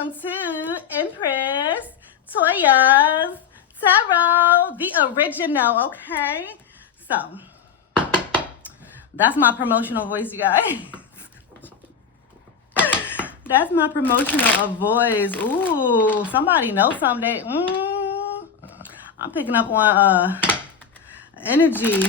welcome to Empress Toya's Tarot, the original, okay? So, that's my promotional voice, you guys. That's my promotional voice. Ooh, somebody knows something. I'm picking up on energy.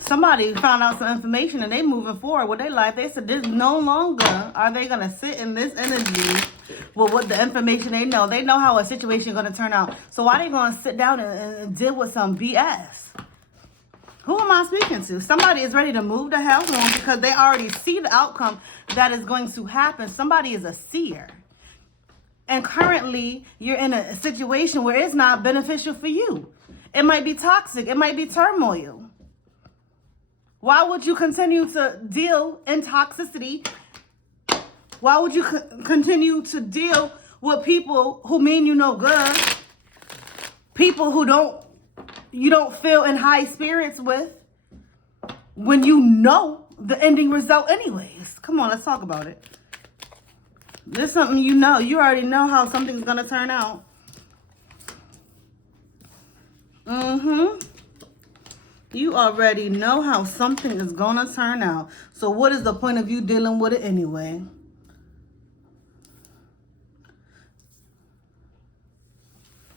Somebody found out some information and they moving forward with their life. They said this no longer are they going to sit in this energy with what the information they know. They know how a situation is going to turn out. So why they going to sit down and deal with some BS? Who am I speaking to? Somebody is ready to move the hell on because they already see the outcome that is going to happen. Somebody is a seer. And currently, you're in a situation where it's not beneficial for you. It might be toxic. It might be turmoil. Why would you continue to deal in toxicity? Why would you continue to deal with people who mean you no good? People who you don't feel in high spirits with when you know the ending result anyways. Come on, let's talk about it. This is something you know. You already know how something's going to turn out. You already know how something is going to turn out. So what is the point of you dealing with it anyway?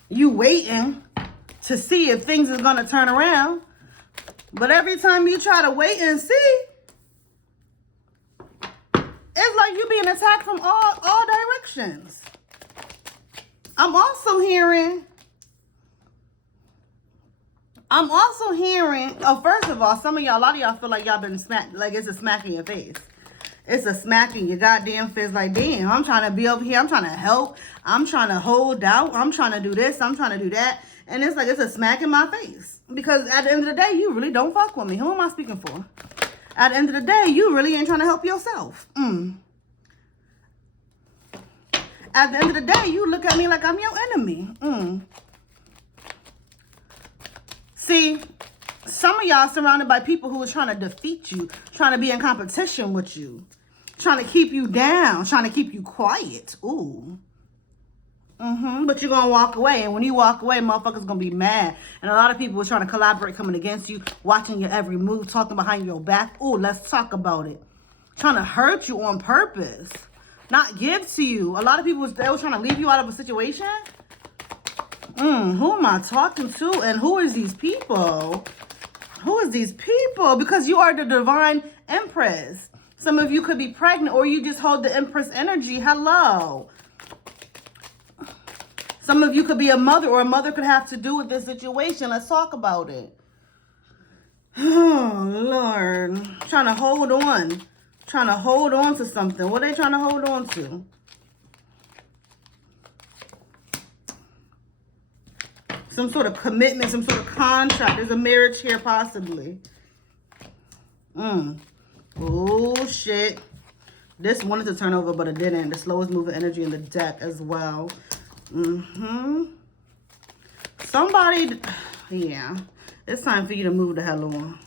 You waiting to see if things is going to turn around. But every time you try to wait and see, it's like you being attacked from all directions. I'm also hearing, first of all, some of y'all, a lot of y'all feel like y'all been smacked, like it's a smack in your face. It's a smack in your goddamn face, like, damn, I'm trying to be over here. I'm trying to help. I'm trying to hold out. I'm trying to do this. I'm trying to do that. And it's like, it's a smack in my face. Because at the end of the day, you really don't fuck with me. Who am I speaking for? At the end of the day, you really ain't trying to help yourself. At the end of the day, you look at me like I'm your enemy. See, some of y'all surrounded by people who are trying to defeat you, trying to be in competition with you, trying to keep you down, trying to keep you quiet. Ooh. But you're going to walk away. And when you walk away, motherfuckers going to be mad. And a lot of people are trying to collaborate, coming against you, watching your every move, talking behind your back. Ooh, let's talk about it. Trying to hurt you on purpose. Not give to you. A lot of people, they were trying to leave you out of a situation. Who am I talking to? And who is these people? Who is these people? Because you are the divine Empress. Some of you could be pregnant or you just hold the Empress energy. Hello. Some of you could be a mother or a mother could have to do with this situation. Let's talk about it. Oh, Lord. Trying to hold on. Trying to hold on to something. What are they trying to hold on to? Some sort of commitment, some sort of contract. There's a marriage here possibly. Oh, shit. This wanted to turn over, but it didn't. The slowest moving energy in the deck as well. Somebody, yeah. It's time for you to move the hell on.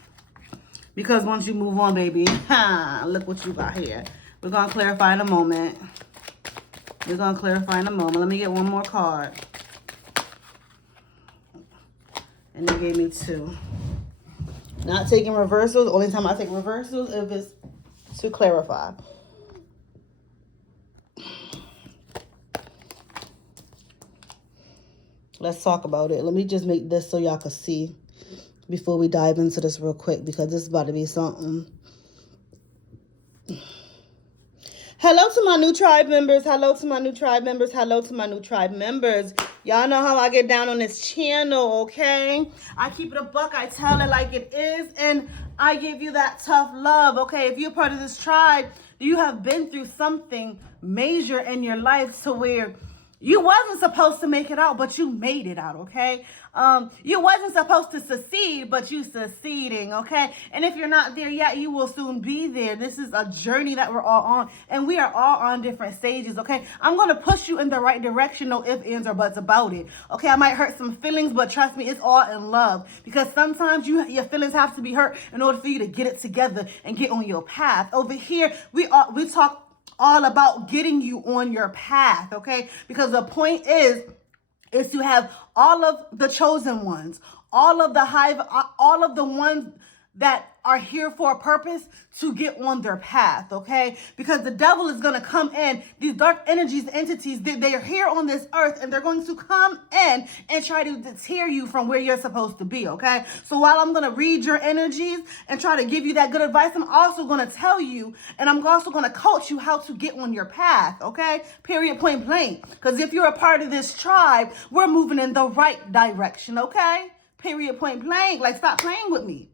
Because once you move on, baby, look what you got here. We're going to clarify in a moment. Let me get one more card. And they gave me two. Not taking reversals. Only time I take reversals if it's to clarify. Let's talk about it. Let me just make this so y'all can see before we dive into this real quick, because this is about to be something. Hello to my new tribe members. Hello to my new tribe members. Hello to my new tribe members. Y'all know how I get down on this channel, okay? I keep it a buck. I tell it like it is. And I give you that tough love, okay? If you're part of this tribe, you have been through something major in your life to where you wasn't supposed to make it out, but you made it out, okay? You wasn't supposed to succeed, but you succeeding, okay? And if you're not there yet, you will soon be there. This is a journey that we're all on, and we are all on different stages, okay? I'm going to push you in the right direction, no ifs, ands, or buts about it, okay? I might hurt some feelings, but trust me, it's all in love, because sometimes your feelings have to be hurt in order for you to get it together and get on your path. Over here, we talk all about getting you on your path, okay? Because the point is to have all of the chosen ones, all of the ones that are here for a purpose to get on their path, okay? Because the devil is going to come in. These dark energies, entities, they are here on this earth, and they're going to come in and try to deter you from where you're supposed to be, okay? So while I'm going to read your energies and try to give you that good advice, I'm also going to tell you, and I'm also going to coach you how to get on your path, okay? Period, point blank. Because if you're a part of this tribe, we're moving in the right direction, okay? Period, point blank. Like, stop playing with me.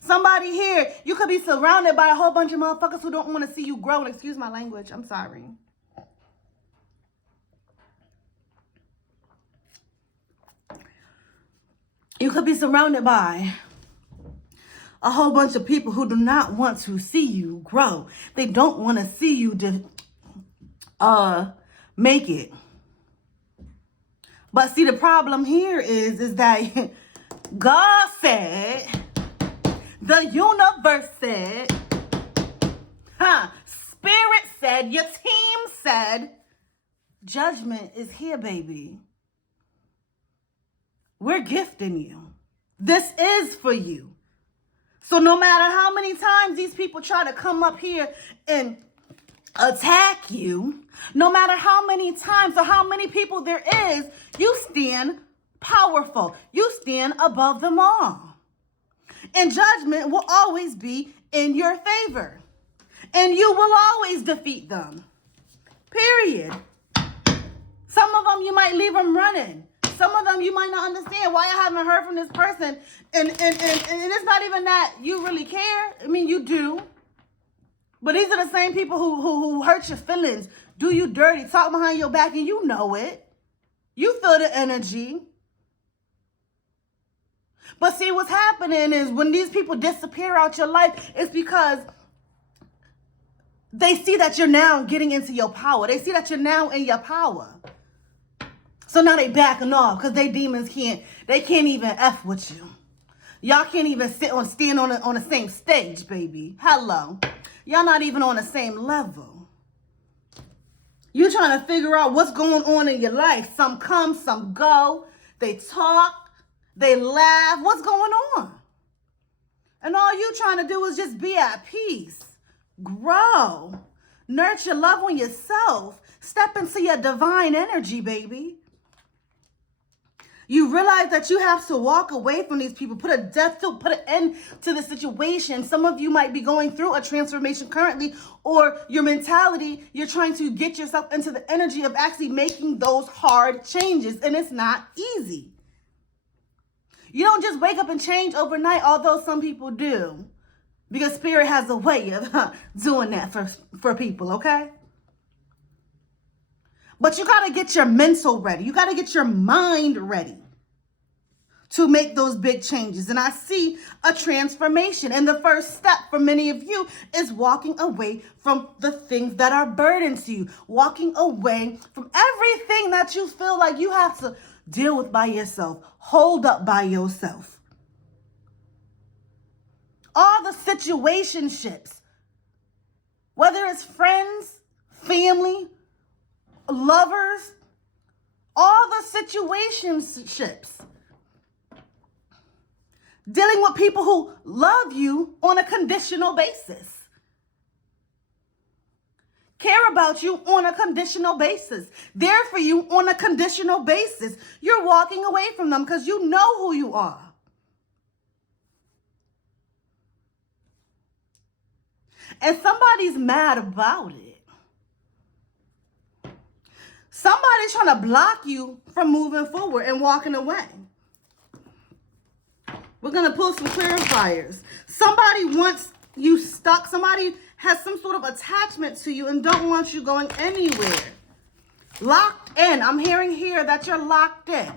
Somebody here, you could be surrounded by a whole bunch of motherfuckers who don't want to see you grow. And excuse my language. I'm sorry. You could be surrounded by a whole bunch of people who do not want to see you grow. They don't want to see you make it. But see, the problem here is that God said, the universe said, Spirit said, your team said, judgment is here, baby. We're gifting you. This is for you. So no matter how many times these people try to come up here and attack you, no matter how many times or how many people there is, you stand powerful. You stand above them all. And judgment will always be in your favor. And you will always defeat them. Period. Some of them, you might leave them running. Some of them, you might not understand why I haven't heard from this person. And it's not even that you really care. I mean, you do. But these are the same people who hurt your feelings, do you dirty, talk behind your back, and you know it. You feel the energy. But see, what's happening is when these people disappear out your life, it's because they see that you're now getting into your power. They see that you're now in your power. So now they backing off because they demons can't even F with you. Y'all can't even stand on the same stage, baby. Hello. Y'all not even on the same level. You're trying to figure out what's going on in your life. Some come, some go. They talk. They laugh. What's going on? And all you trying to do is just be at peace. Grow. Nurture love on yourself. Step into your divine energy, baby. You realize that you have to walk away from these people. Put an end to the situation. Some of you might be going through a transformation currently, or your mentality, you're trying to get yourself into the energy of actually making those hard changes, and it's not easy. You don't just wake up and change overnight, although some people do. Because Spirit has a way of doing that for people, okay? But you got to get your mental ready. You got to get your mind ready to make those big changes. And I see a transformation. And the first step for many of you is walking away from the things that are burdens to you. Walking away from everything that you feel like you have to deal with by yourself. Hold up by yourself. All the situationships, whether it's friends, family, lovers, all the situationships, dealing with people who love you on a conditional basis, care about you on a conditional basis, there for you on a conditional basis. You're walking away from them because you know who you are. And somebody's mad about it. Somebody's trying to block you from moving forward and walking away. We're going to pull some clarifiers. Somebody wants you stuck. Somebody has some sort of attachment to you and don't want you going anywhere. Locked in. I'm hearing here that you're locked in.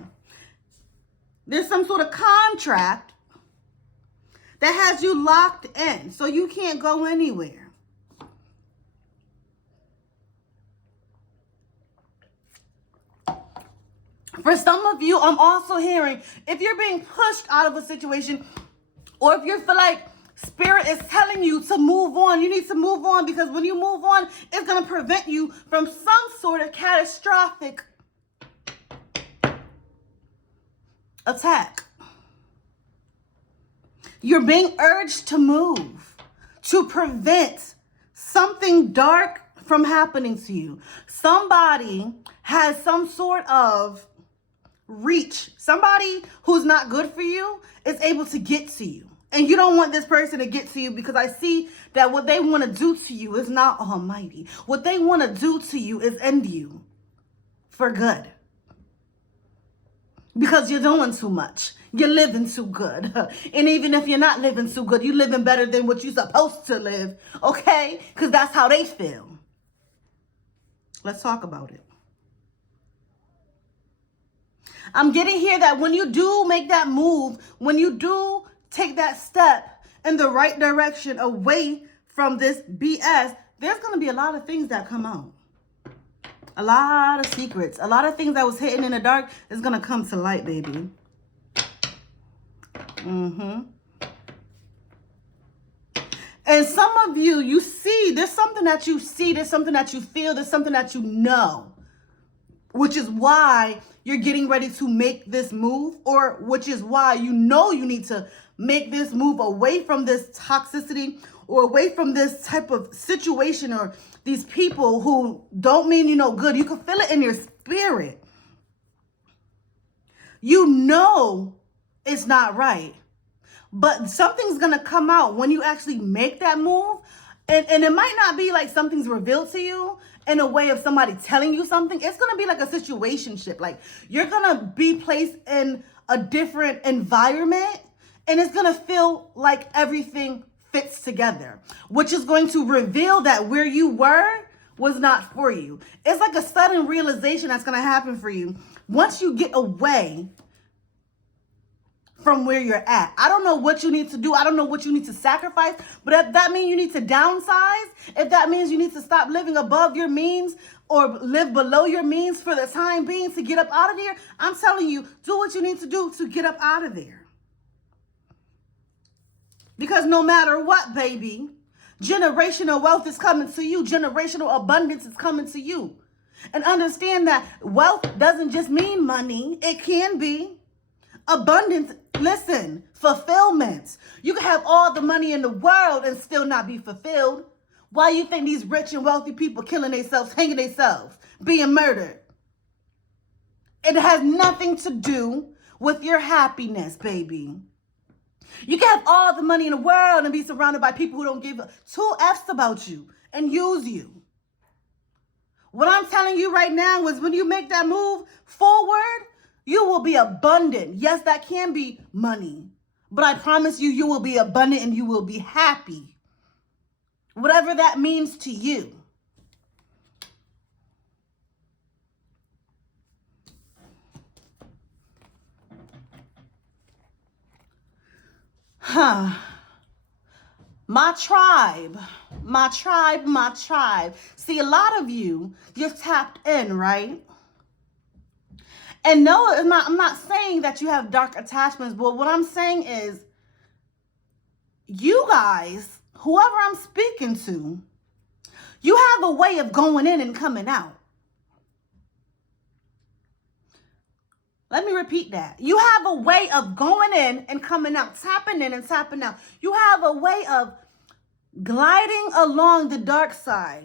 There's some sort of contract that has you locked in, so you can't go anywhere. For some of you, I'm also hearing if you're being pushed out of a situation, or if you feel like Spirit is telling you to move on. You need to move on, because when you move on, it's going to prevent you from some sort of catastrophic attack. You're being urged to move to prevent something dark from happening to you. Somebody has some sort of reach. Somebody who's not good for you is able to get to you. And you don't want this person to get to you, because I see that what they want to do to you is not almighty. What they want to do to you is end you for good. Because you're doing too much. You're living too good. And even if you're not living too good, you're living better than what you're supposed to live. Okay? Because that's how they feel. Let's talk about it. I'm getting here that when you do make that move, when you do take that step in the right direction away from this BS, there's going to be a lot of things that come out. A lot of secrets. A lot of things that was hidden in the dark is going to come to light, baby. And some of you, you see, there's something that you see, there's something that you feel, there's something that you know, which is why you're getting ready to make this move, or which is why you know you need to make this move away from this toxicity, or away from this type of situation, or these people who don't mean you no good. You can feel it in your spirit. You know it's not right, but something's going to come out when you actually make that move. And it might not be like something's revealed to you in a way of somebody telling you something. It's going to be like a situationship. Like, you're going to be placed in a different environment, and it's going to feel like everything fits together, which is going to reveal that where you were was not for you. It's like a sudden realization that's going to happen for you once you get away from where you're at. I don't know what you need to do. I don't know what you need to sacrifice, but if that means you need to downsize, if that means you need to stop living above your means or live below your means for the time being to get up out of there, I'm telling you, do what you need to do to get up out of there. Because no matter what, baby, generational wealth is coming to you. Generational abundance is coming to you. And understand that wealth doesn't just mean money. It can be abundance. Listen, fulfillment. You can have all the money in the world and still not be fulfilled. Why you think these rich and wealthy people killing themselves, hanging themselves, being murdered? It has nothing to do with your happiness, baby. You can have all the money in the world and be surrounded by people who don't give two F's about you and use you. What I'm telling you right now is when you make that move forward, you will be abundant. Yes, that can be money, but I promise you, you will be abundant and you will be happy. Whatever that means to you. My tribe. See, a lot of you, you're tapped in, right? And no, I'm not saying that you have dark attachments, but what I'm saying is you guys, whoever I'm speaking to, you have a way of going in and coming out. Let me repeat that. You have a way of going in and coming out, tapping in and tapping out. You have a way of gliding along the dark side.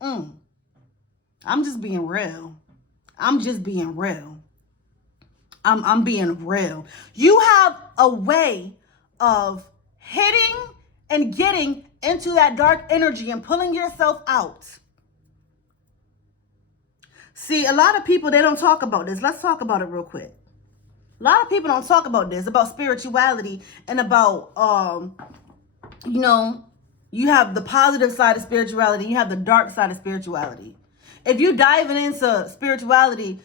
I'm just being real. I'm being real. You have a way of hitting and getting into that dark energy and pulling yourself out. See, a lot of people, they don't talk about this. Let's talk about it real quick. A lot of people don't talk about this, about spirituality and about, you have the positive side of spirituality, you have the dark side of spirituality. If you're diving into spirituality,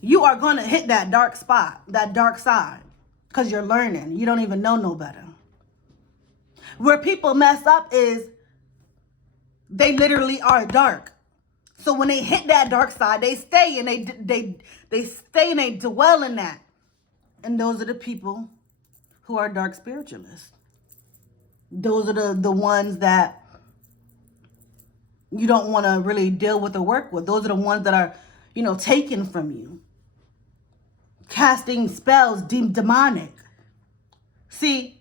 you are going to hit that dark spot, that dark side, because you're learning. You don't even know no better. Where people mess up is they literally are dark. So when they hit that dark side, they stay and they stay and they dwell in that. And those are the people who are dark spiritualists. Those are the ones that you don't want to really deal with or work with. Those are the ones that are, taken from you. Casting spells, deemed demonic. See,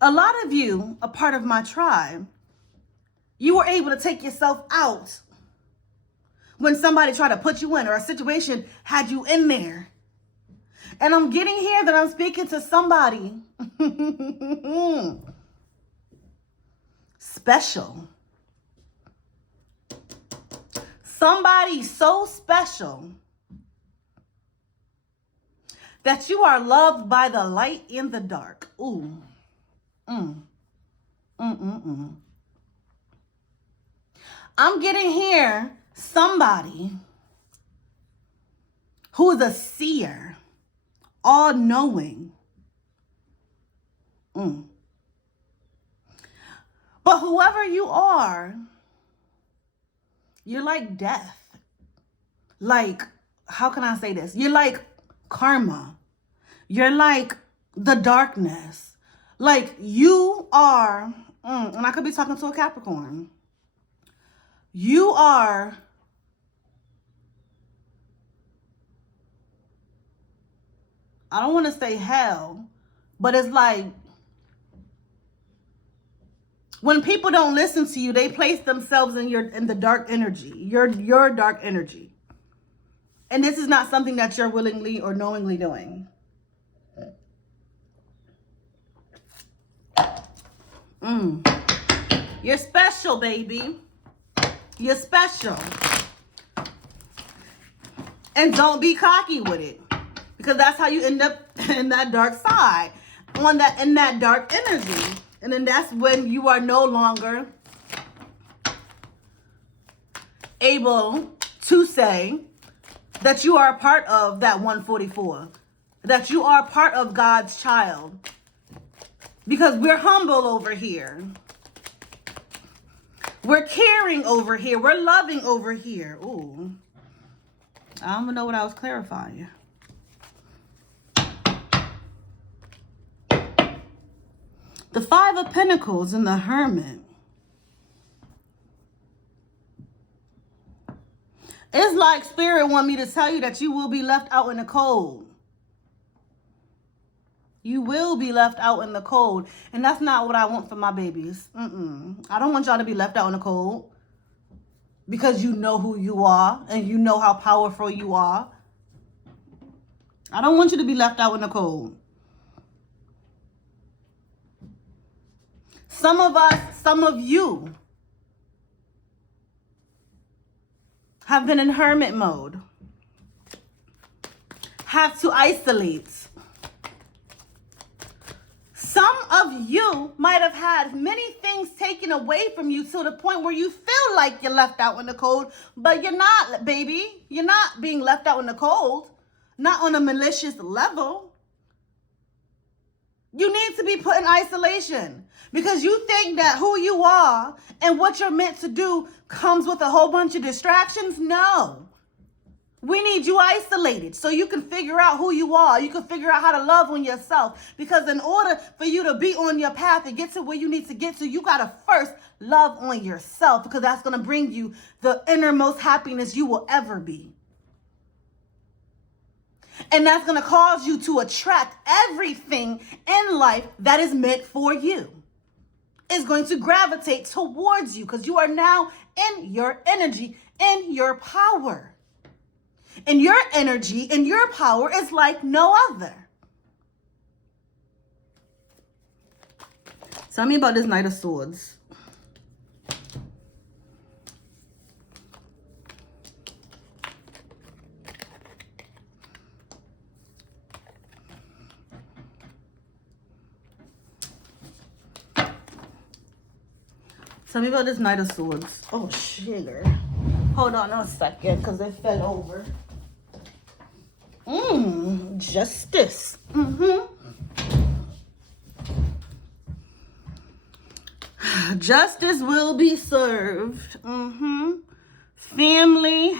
a lot of you, a part of my tribe, you were able to take yourself out when somebody tried to put you in or a situation had you in there. And I'm getting here that I'm speaking to somebody special. Somebody so special that you are loved by the light in the dark. Ooh. I'm getting here somebody who is a seer, all-knowing. But whoever you are, you're like death. Like, how can I say this? You're like karma. You're like the darkness. Like you are, and I could be talking to a Capricorn. You are I don't want to say hell, but it's like when people don't listen to you, they place themselves in the dark energy, your dark energy. And this is not something that you're willingly or knowingly doing. You're special, baby. You're special. And don't be cocky with it. Because that's how you end up in that dark side. In that dark energy. And then that's when you are no longer able to say that you are a part of that 144. That you are part of God's child. Because we're humble over here. We're caring over here. We're loving over here. Ooh. I don't even know what I was clarifying. The Five of Pentacles and the Hermit. It's like Spirit want me to tell you that you will be left out in the cold. You will be left out in the cold. And that's not what I want for my babies. I don't want y'all to be left out in the cold. Because you know who you are. And you know how powerful you are. I don't want you to be left out in the cold. Some of you have been in hermit mode. Have to isolate. Some of you might have had many things taken away from you to the point where you feel like you're left out in the cold, but you're not, baby. You're not being left out in the cold. Not on a malicious level. You need to be put in isolation because you think that who you are and what you're meant to do comes with a whole bunch of distractions. No. We need you isolated so you can figure out who you are. You can figure out how to love on yourself. Because in order for you to be on your path and get to where you need to get to, you got to first love on yourself because that's going to bring you the innermost happiness you will ever be. And that's going to cause you to attract everything in life that is meant for you. It's going to gravitate towards you because you are now in your energy, in your power. And your energy and your power is like no other. Tell me about this Knight of Swords. Tell me about this Knight of Swords. Oh, sugar. Hold on a second, because it fell over. Justice. Justice will be served. Family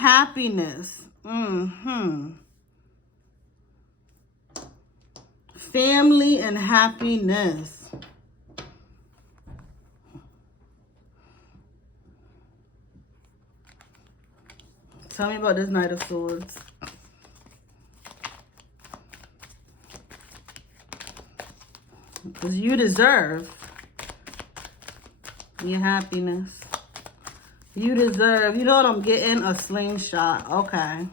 family and happiness. Tell me about this Knight of Swords. Because you deserve your happiness. You deserve, you know what I'm getting? A slingshot. Okay.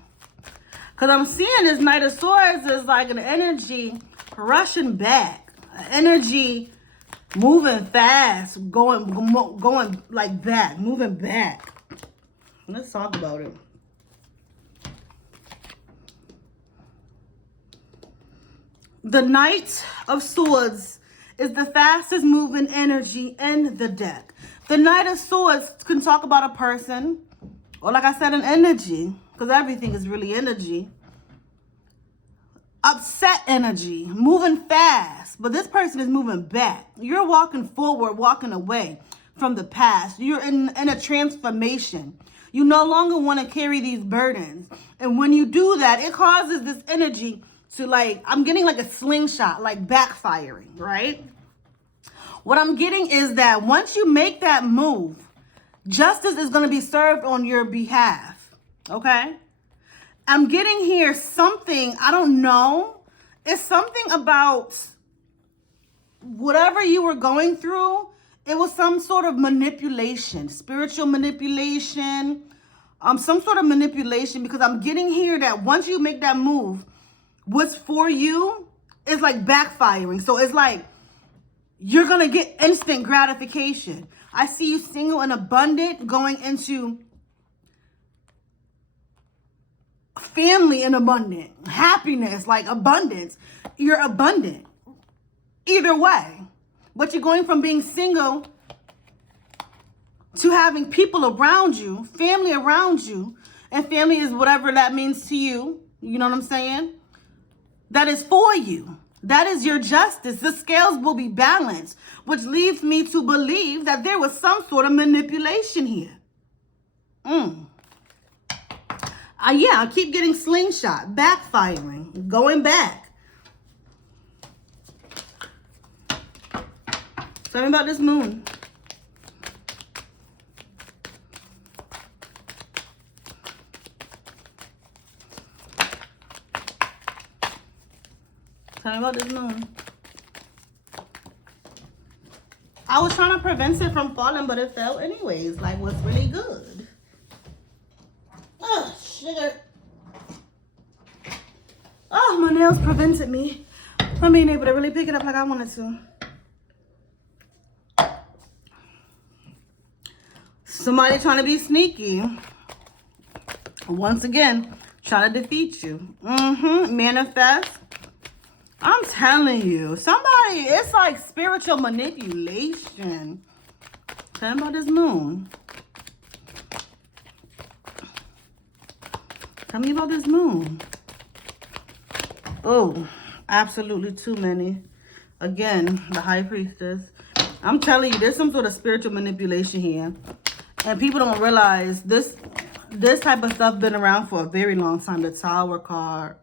Because I'm seeing this Knight of Swords is like an energy rushing back. An energy moving fast. Going like back. Moving back. Let's talk about it. The Knight of Swords is the fastest moving energy in the deck. The Knight of Swords can talk about a person, or like I said, an energy, because everything is really energy. Upset energy, moving fast, but this person is moving back. You're walking forward, walking away from the past. You're in a transformation. You no longer want to carry these burdens. And when you do that, it causes this energy to, like, I'm getting like a slingshot, like backfiring, right? What I'm getting is that once you make that move, justice is going to be served on your behalf, okay? I'm getting here something, I don't know. It's something about whatever you were going through. It was some sort of manipulation, spiritual manipulation, some sort of manipulation, because I'm getting here that once you make that move, what's for you is like backfiring. So it's like you're going to get instant gratification. I see you single and abundant going into family and abundant. Happiness, like abundance. You're abundant. Either way. But you're going from being single to having people around you, family around you. And family is whatever that means to you. You know what I'm saying? That is for you. That is your justice. The scales will be balanced, which leads me to believe that there was some sort of manipulation here. Yeah, I keep getting slingshot, backfiring, going back. Tell me about this moon. Tell me about this moon. I was trying to prevent it from falling, but it fell anyways. Like, what's really good? Oh, sugar. Oh, my nails prevented me from being able to really pick it up like I wanted to. Somebody trying to be sneaky. Once again, trying to defeat you. Manifest. I'm telling you, somebody, it's like spiritual manipulation. Tell me about this moon. Tell me about this moon. Oh, absolutely too many. Again, the High Priestess. I'm telling you, there's some sort of spiritual manipulation here. And people don't realize this type of stuff been around for a very long time. The Tower card.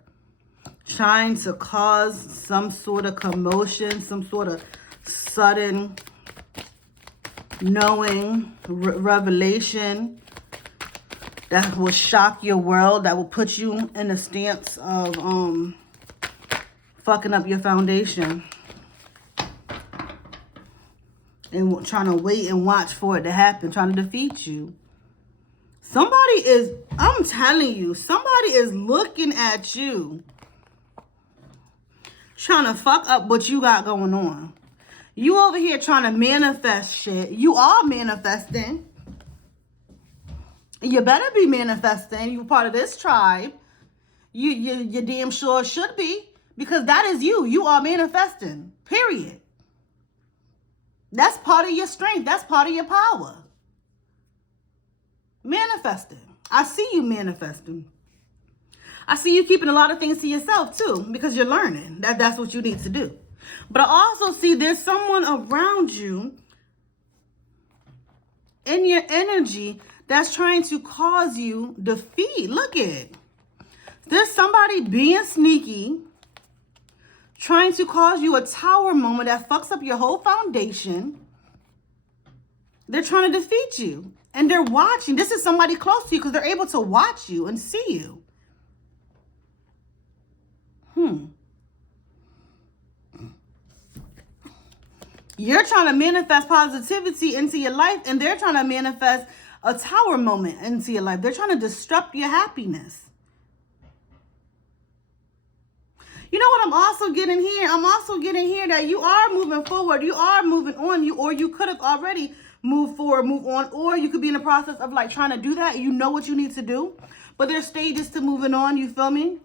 Trying to cause some sort of commotion, some sort of sudden knowing, revelation that will shock your world, that will put you in a stance of fucking up your foundation. And trying to wait and watch for it to happen, trying to defeat you. Somebody is, I'm telling you, somebody is looking at you. Trying to fuck up what you got going on. You over here trying to manifest shit. You are manifesting. You better be manifesting. You're part of this tribe. You damn sure should be. Because that is you. You are manifesting. Period. That's part of your strength. That's part of your power. Manifesting. I see you manifesting. I see you keeping a lot of things to yourself too, because you're learning. That's what you need to do. But I also see there's someone around you in your energy that's trying to cause you defeat. Look at it. There's somebody being sneaky, trying to cause you a tower moment that fucks up your whole foundation. They're trying to defeat you. And they're watching. This is somebody close to you because they're able to watch you and see you. You're trying to manifest positivity into your life, and they're trying to manifest a tower moment into your life. They're trying to disrupt your happiness. You know what I'm also getting here? I'm also getting here that you are moving forward. You are moving on. Or you could have already moved forward, move on. Or you could be in the process of like trying to do that. You know what you need to do. But there's stages to moving on. You feel me?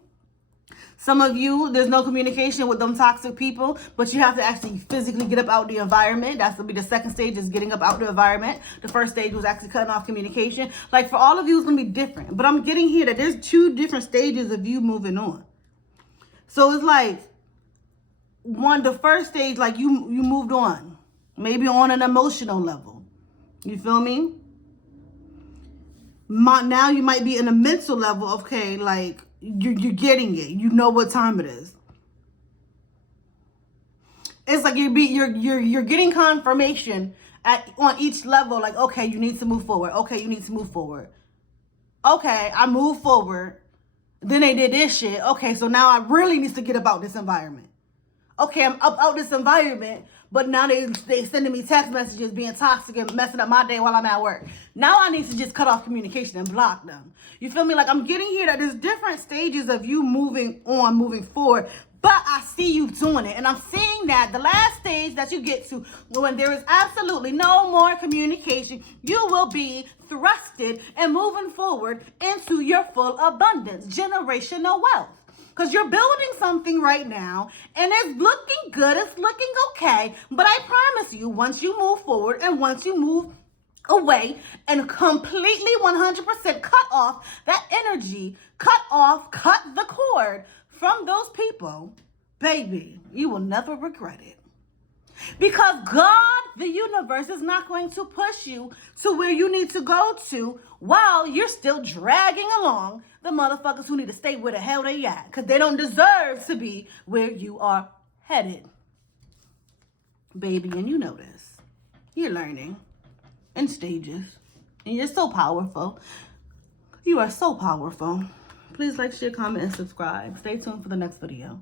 Some of you, there's no communication with them toxic people, but you have to actually physically get up out the environment. That's going to be the second stage, is getting up out the environment. The first stage was actually cutting off communication. Like for all of you, it's going to be different. But I'm getting here that there's 2 different stages of you moving on. So it's like the first stage, like you moved on, maybe on an emotional level. You feel me? Now you might be in a mental level. Okay, like you're getting it. You know what time it is. It's like you're getting confirmation on each level. Like, okay, you need to move forward. Okay, you need to move forward. Okay, I move forward. Then they did this shit. Okay, so now I really need to get about this environment. Okay, I'm up out this environment, but now they sending me text messages being toxic and messing up my day while I'm at work. Now I need to just cut off communication and block them. You feel me? Like I'm getting here that there's different stages of you moving on, moving forward, but I see you doing it. And I'm seeing that the last stage that you get to, when there is absolutely no more communication, you will be thrusted and moving forward into your full abundance, generational wealth. Because you're building something right now, and it's looking good, it's looking okay, but I promise you, once you move forward and once you move away and completely 100% cut off that energy, cut the cord from those people, baby, you will never regret it. Because God, the universe, is not going to push you to where you need to go to while you're still dragging along the motherfuckers who need to stay where the hell they at. Because they don't deserve to be where you are headed. Baby, and you know this. You're learning in stages. And you're so powerful. You are so powerful. Please like, share, comment, and subscribe. Stay tuned for the next video.